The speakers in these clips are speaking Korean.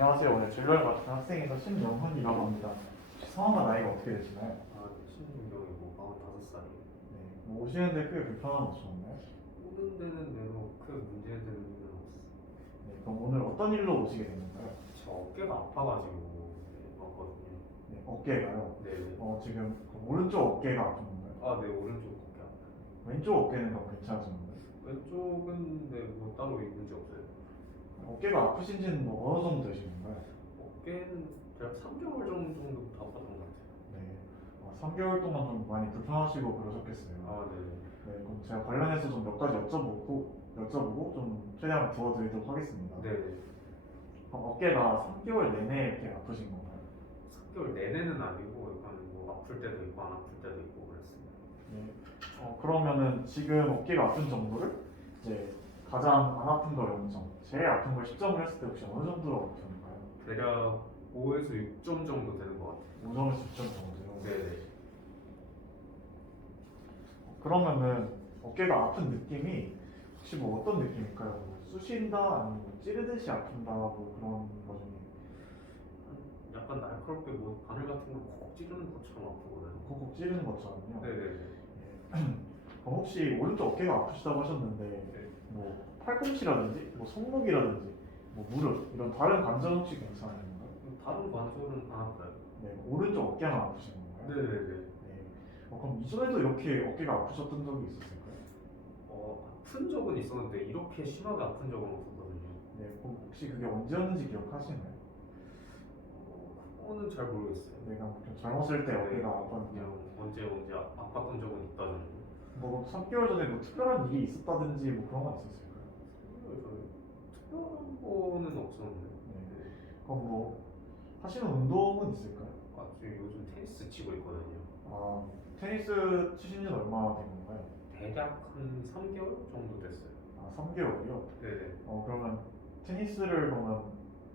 안녕하세요. 오늘 진로를 맡은 학생에서 신명훈이라고 합니다. 혹시 성함과 나이가 어떻게 되시나요? 신윤경이고 45살이에요. 네, 뭐 오시는데 크게 불편함 없으셨나요? 오는 데는 내로 크게 문제되는 일은 없어. 네, 그럼 오늘 어떤 일로 오시게 됐는가요? 저 어깨가 아파가지고 왔거든요. 네, 어깨가요. 네. 지금 그럼 오른쪽 어깨가 아픈 건가요? 네, 오른쪽 어깨 아파요. 왼쪽 어깨는 그럼 괜찮으신 건가요? 왼쪽은 네, 뭐 따로 문제 없어요. 어깨가 아프신지는 뭐 어느 정도 되신 건가요? 어깨는 대략 3개월 정도부터 아팠던 것 같아요. 네, 3개월 동안 좀 많이 불편하시고 그러셨겠어요. 네. 네, 그럼 제가 관련해서 좀 몇 가지 여쭤보고 좀 최대한 도와드리도록 하겠습니다. 네. 그럼 어깨가 3개월 내내 이렇게 아프신 건가요? 3개월 내내는 아니고 약간 뭐 아플 때도 있고 안 아플 때도 있고 그랬습니다. 네. 그러면은 지금 어깨가 아픈 정도를 이제 가장 안 아픈 거 0점, 제일 아픈 걸 10점을 했을 때 혹시 어느 정도로 아프셨나요? 대략 5에서 6점 정도 되는 것 같아요. 5점에서 10점 정도요. 네. 그러면은 어깨가 아픈 느낌이 혹시 뭐 어떤 느낌일까요? 뭐 쑤신다 아니면 뭐 찌르듯이 아픈다 뭐 그런 거 중에 약간 날카롭게 뭐 바늘 같은 걸 콕 찌르는 것처럼 아프거든요. 콕콕 찌르는 것처럼요. 네네네. 그럼 혹시 오른쪽 어깨가 아프시다고 하셨는데 네. 뭐 팔꿈치라든지 뭐 손목이라든지 뭐 무릎 이런 다른 관절 혹시 괜찮으신가요? 다른 관절은 안 아파요. 네, 오른쪽 어깨만 아프신 건가요? 네네네. 네. 그럼 이전에도 이렇게 어깨가 아프셨던 적이 있었을까요? 아픈 적은 있었는데 이렇게 심하게 아픈 적은 없었거든요. 네, 그럼 혹시 그게 언제였는지 기억하시나요? 그거는 잘 모르겠어요. 내가 좀 젊었을 때 어깨가 아팠는데 그냥 언제 아팠던 적은 있다 정도. 뭐 3개월 전에 뭐 특별한 일이 있었다든지 뭐 그런 건 있었을까요? 그래서 특별한 거는 없었는데. 네. 그럼 뭐 하시는 운동은 있을까요? 지금 요즘 테니스 치고 있거든요. 테니스 치신 지는 얼마나 된 건가요? 대략 한 3개월 정도 됐어요. 3개월이요? 네네. 그러면 테니스를 그러면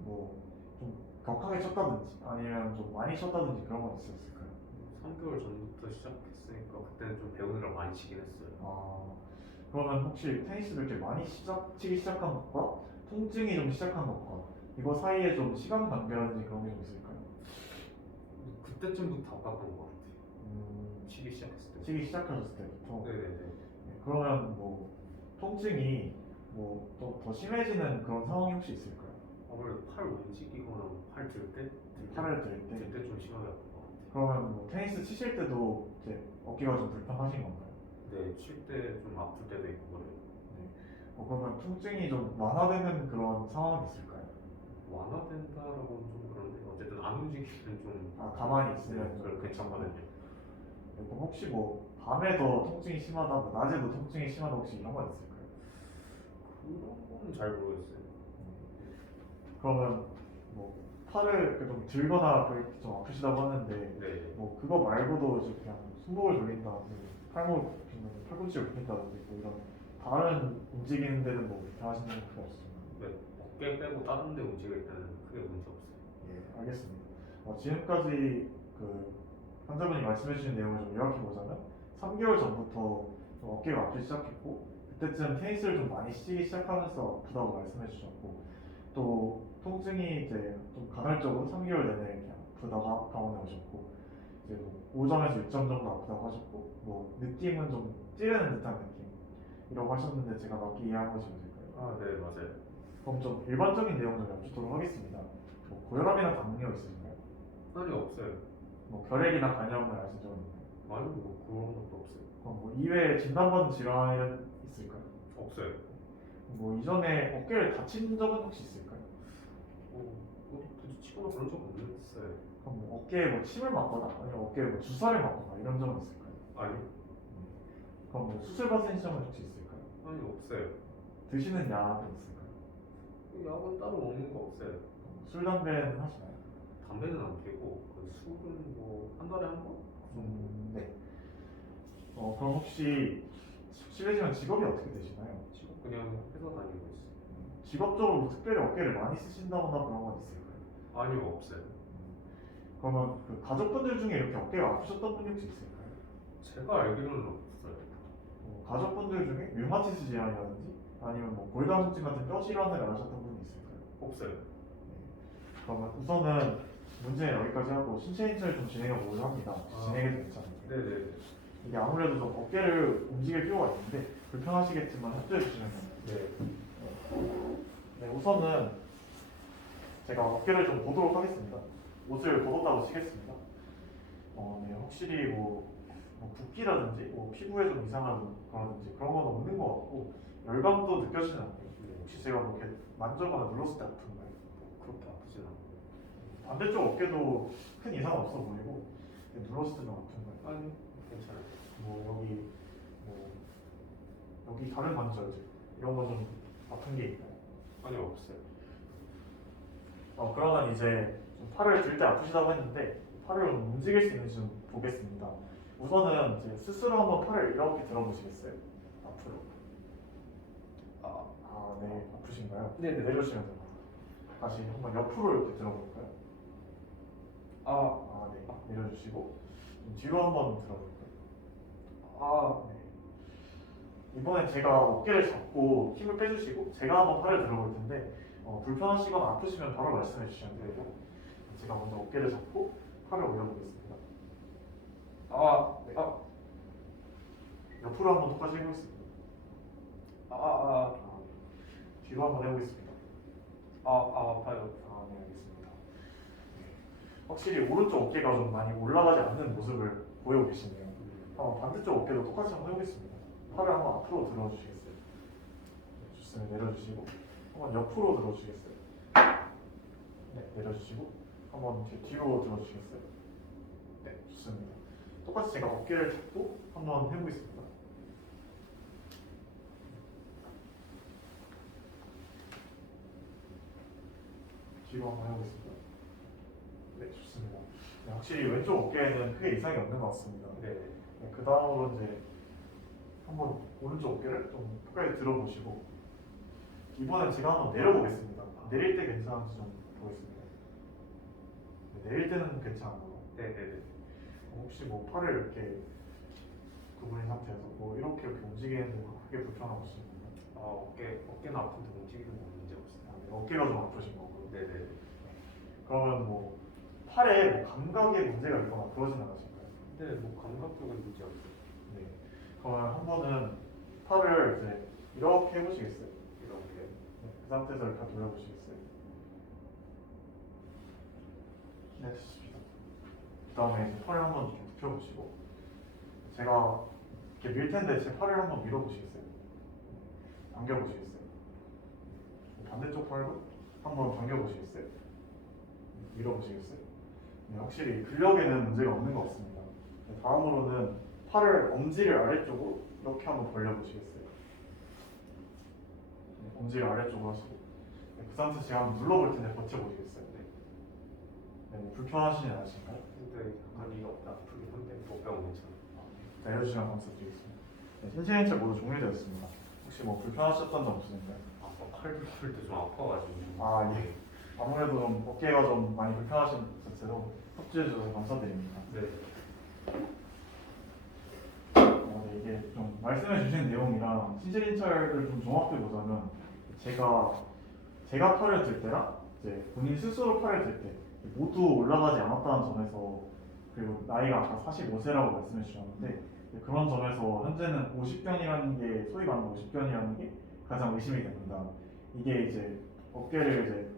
뭐 좀 격하게 쳤다든지 아니면 좀 많이 쳤다든지 그런 건 있었을까요? 3개월 전부터 시작했으니까 그때는 좀 배우느라 많이 치긴 했어요. 그러면 혹시 테니스를 이렇게 많이 치기 시작한 것과 통증이 좀 시작한 것과 이거 사이에 좀 시간 관계라든지 그런 게 좀 있을까요? 그때쯤부터 아팠던 것 같아요. 치기 시작했을 때. 치기 시작하셨을 때부터? 네네네. 네, 그러면 뭐 통증이 뭐 더 심해지는 그런 상황이 혹시 있을까요? 아무래도 팔 움직이거나 팔 들 때? 팔을 들 때? 들 때 좀 심하게 아픈 것 같아요. 그러면 뭐 테니스 치실 때도 이제 어깨가 좀 불편하신 건가요? 네, 칠 때 좀 아플 때도 있고 그래요. 네. 그러면 통증이 좀 완화되는 그런 상황이 있을까요? 완화된다라고는 좀 그런데 어쨌든 안 움직이면 좀 가만히 있으면 네, 괜찮거든요. 그럼 혹시 뭐 밤에도 통증이 심하다, 뭐 낮에도 통증이 심하다 혹시 이런 건 있을까요? 그런 거는 잘 모르겠어요. 그러면 뭐 팔을 이렇게 좀 들거나 그렇게 좀 아프시다고 하는데 네. 뭐 그거 말고도 이제 그냥 손목을 돌린다든지 팔꿈치를 굽힌다든지 뭐 이런 다른 움직이는 데는 뭐 불편하신 건 크게 없으신가요? 네, 어깨 빼고 다른 데 움직일 때는 크게 문제 없어요. 예, 알겠습니다. 지금까지 그 환자분이 말씀해 주신 내용을 좀 요약해 보자면 3개월 전부터 좀 어깨가 아프기 시작했고 그때쯤 테니스를 좀 많이 치기 시작하면서 아프다고 말씀해 주셨고 또 통증이 이제 좀 간헐적으로 3개월 내내 이렇게 아프다가 병원에 오셨고 이제 뭐 5점에서 6점 정도 아프다고 하셨고 뭐 느낌은 좀 찌르는 듯한 느낌이라고 하셨는데 제가 맞게 이해한 것이 맞을까요? 네, 맞아요. 그럼 좀 일반적인 내용 좀 여쭙도록 하겠습니다. 뭐 고혈압이나 당뇨 있으신가요? 아니, 없어요. 뭐 결핵이나 간염을 아신 적은 있나요? 아니, 뭐 그런 것도 없어요. 그럼 뭐 이외에 진단받은 질환은 있을까요? 없어요. 뭐 이전에 어깨를 다친 적은 혹시 있을까요? 부딪히거나 그런 적 없어요. 그럼 뭐 어깨에 뭐 침을 맞거나 아니면 어깨에 뭐 주사를 맞거나 이런 적은 있을까요? 아니, 그럼 뭐 수술 받은 적은 혹시 있을까요? 아니, 없어요. 드시는 약은 있을까요? 약은 따로 먹는 거 없어요. 술, 담배는 하시나요? 담배는 안 피고 그 술은 뭐 한 달에 한 번? 네. 그럼 혹시 실례지만 직업이 어떻게 되시나요? 지금 그냥 회사 다니고 있어요. 직업적으로 뭐 특별히 어깨를 많이 쓰신다거나 그런 건 있을까요? 아니요, 없어요. 그러면 그 가족분들 중에 이렇게 어깨가 아프셨던 분이 혹시 있을까요? 제가 알기로는 없어요. 가족분들 중에 류마티스 질환이라든지 아니면 뭐 골다공증 같은 뼈 질환을 앓으셨던 분이 있을까요? 없어요. 그러면 우선은 문제는 여기까지 하고 신체 인체를 좀 진행해 보려고 합니다. 진행해도 괜찮아요. 네네. 이게 아무래도 좀 어깨를 움직일 필요가 있는데 불편하시겠지만 협조해 주시면 됩니다. 네. 네, 우선은 제가 어깨를 좀 보도록 하겠습니다. 옷을 벗었다고 치겠습니다. 네, 확실히 뭐 붓기라든지 뭐 피부에 좀 이상한 거라든지 그런 건 없는 것 같고 열감도 느껴지는 않고요. 혹시 제가 뭐 이렇게 만져거나 눌렀을 때 아픈가요? 그렇게 아프진 않고. 반대쪽 어깨도 큰 이상 없어 보이고 눌렀을 때는 아픈가요? 아니 괜찮아요. 뭐 여기 다른 관절 이런 거 좀 아픈 게 있나요? 아니 없어요. 그러면 이제 좀 팔을 들 때 아프시다고 했는데 팔을 좀 움직일 수 있는지 좀 보겠습니다. 우선은 이제 스스로 한번 팔을 이렇게 들어보시겠어요? 앞으로. 네, 아프신가요? 네네. 내려주시면 됩니다. 다시 한번 옆으로 이렇게 들어볼까요? 네, 내려주시고 좀 뒤로 한번 들어볼까요? 네. 이번엔 제가 어깨를 잡고 힘을 빼주시고 제가 한번 팔을 들어볼 텐데 불편하시거나 아프시면 바로 말씀해 주시면 되고 제가 먼저 어깨를 잡고 팔을 올려보겠습니다. 네. 옆으로 한번 똑같이 해보겠습니다. 뒤로 한번 해보겠습니다. 아파요. 네, 알겠습니다. 네. 확실히 오른쪽 어깨가 좀 많이 올라가지 않는 모습을 보이고 계시네요. 반대쪽 어깨도 똑같이 한번 해보겠습니다. 팔을 한번 앞으로 들어주시겠어요? 네, 좋습니다. 내려주시고 한번 옆으로 들어주시겠어요? 네, 내려주시고 한번 뒤로 들어주시겠어요? 네, 좋습니다. 똑같이 제가 어깨를 잡고 한번 해보겠습니다. 뒤로 한번 해보겠습니다. 네, 좋습니다. 네, 확실히 왼쪽 어깨에는 크게 이상이 없는 것 같습니다. 네. 그 다음으로 이제 한번 오른쪽 어깨를 좀 끝까지 들어보시고 이번엔 제가 한번 내려보겠습니다. 내릴 때 괜찮은지 좀 보겠습니다. 네, 내릴 때는 괜찮아요. 네네네. 혹시 뭐 팔을 이렇게 구부린 상태에서 뭐 이렇게 움직이는 거 크게 불편하시나요? 어깨는 아픈데 움직이는 건 문제 없어요. 네, 어깨가 좀 아프신 거고요. 네네. 그러면 뭐 팔에 뭐 감각에 문제가 있거나 그러진 않으신가요? 네, 뭐 감각 쪽은 문제 없어요. 네. 그러면 한 번은 팔을 이제 이렇게 해보시겠어요? 이렇게. 네, 그 상태에서 이렇게 돌려보시겠어요? 네, 좋습니다. 그 다음에 이제 팔을 한번 좀 굽혀보시고 제가 이렇게 밀 텐데 제 팔을 한번 밀어보시겠어요? 당겨보시겠어요? 반대쪽 팔도 한번 당겨보시겠어요? 밀어보시겠어요? 네, 확실히 근력에는 문제가 없는 것 같습니다. 네, 다음으로는 팔을 엄지를 아래쪽으로 이렇게 한번 벌려보시겠어요? 네, 엄지를 아래쪽으로 하시고 네, 그 상태에서 제가 한번 눌러볼 텐데 버텨보시겠어요? 네, 뭐 불편하시진 않으신가요? 근데 약간 이게 아프긴 한데 목병 괜찮아요. 내려주시면 감사드리겠습니다. 네, 신체 인체 모두 종료되었습니다. 혹시 뭐 불편하셨던 점 없으신가요? 팔 풀 때 좀 아파가지고. 예. 아무래도 좀 어깨가 좀 많이 불편하신 상태로 협조해 주셔서 감사드립니다. 네. 네, 이게 좀 말씀해 주신 내용이랑 신체인철을 좀 종합해 보자면 제가 팔을 들 때랑 이제 본인 스스로 팔을 들 때 모두 올라가지 않았다는 점에서 그리고 나이가 아까 45세라고 말씀해 주셨는데 그런 점에서 현재는 50견이라는 게 소위 말하는 50견이라는 게 가장 의심이 됩니다. 이게 이제 어깨를 이제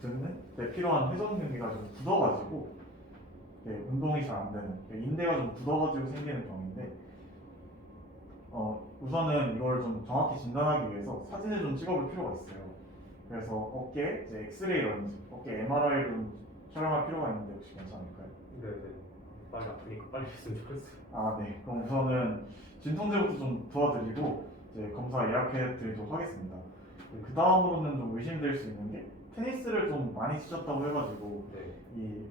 듣는 데 필요한 회전 근개가 좀 굳어가지고 운동이 잘 안 되는 인대가 좀 굳어가지고 생기는 병인데 우선은 이걸 좀 정확히 진단하기 위해서 사진을 좀 찍어볼 필요가 있어요. 그래서 어깨 이제 엑스레이라든지 어깨 MRI를 좀 촬영할 필요가 있는데 혹시 괜찮을까요? 네네. 빨리 아프니까 빨리 했으면 좋겠어요. 네. 그럼 우선은 진통제부터 좀 도와드리고 이제 검사 예약해 드리도록 하겠습니다. 그 다음으로는 좀 의심될 수 있는 게 테니스를 좀 많이 치셨다고 해가지고 네. 이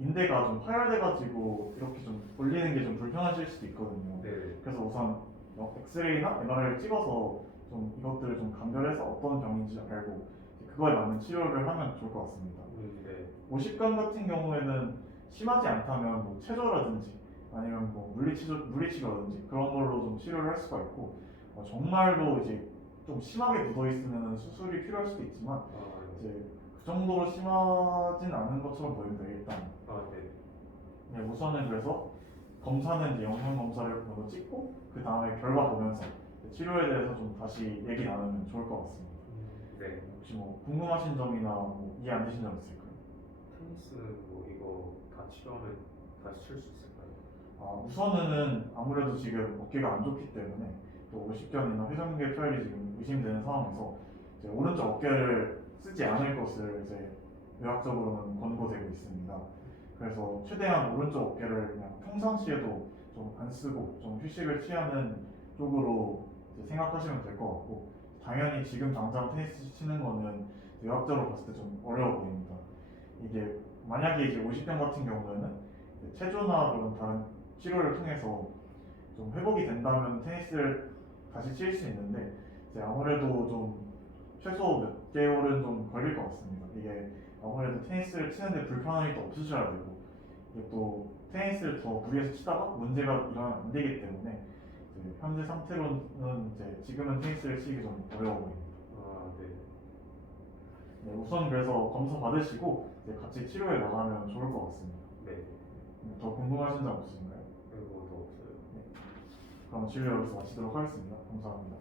인대가 좀 파열돼가지고 이렇게 좀 돌리는 게 좀 불편하실 수도 있거든요. 네. 그래서 우선 엑스레이나 MRI를 찍어서 좀 이것들을 좀 감별해서 어떤 병인지 알고 그거에 맞는 치료를 하면 좋을 것 같습니다. 네. 50관 같은 경우에는 심하지 않다면 뭐 체조라든지 아니면 뭐 물리치료라든지 그런 걸로 좀 치료를 할 수가 있고 정말로 이제 좀 심하게 묻어 있으면 수술이 필요할 수도 있지만 이제 그 정도로 심하진 않은 것처럼 보입니다. 일단 아, 네. 네, 우선은 그래서 검사는 이제 영상 검사를 먼저 찍고 그 다음에 결과 보면서 치료에 대해서 좀 다시 얘기 나누면 좋을 것 같습니다. 네. 혹시 뭐 궁금하신 점이나 뭐 이해 안 되신 점 있을까요? 테니스는 뭐 이거 다 치료하면 다시 칠 수 있을까요? 우선은 아무래도 지금 어깨가 안 좋기 때문에 또 오십견이나 회전근개 파열이 지금 의심되는 상황에서 이제 오른쪽 어깨를 쓰지 않을 것을 이제 의학적으로는 권고되고 있습니다. 그래서 최대한 오른쪽 어깨를 그냥 평상시에도 좀 안 쓰고 좀 휴식을 취하는 쪽으로 이제 생각하시면 될 것 같고, 당연히 지금 당장 테니스 치는 거는 의학적으로 봤을 때 좀 어려워 보입니다. 이게 만약에 이제 오십견 같은 경우에는 체조나 그런 다른 치료를 통해서 좀 회복이 된다면 테니스를 다시 칠 수 있는데 이제 아무래도 좀 최소 몇 개월은 좀 걸릴 것 같습니다. 이게 아무래도 테니스를 치는데 불편함이 또 없으셔야 되고, 이게 또 테니스를 더 무리해서 치다가 문제가 일어나면 안 되기 때문에 이제 현재 상태로는 이제 지금은 테니스를 치기 좀 어려워 보입니다. 아, 네. 네, 우선 그래서 검사 받으시고 이제 같이 치료에 나가면 좋을 것 같습니다. 네. 더 궁금하신 점 없으신가요? 그리고 더 없어요. 그럼 진료 여기서 마치도록 하겠습니다. 감사합니다.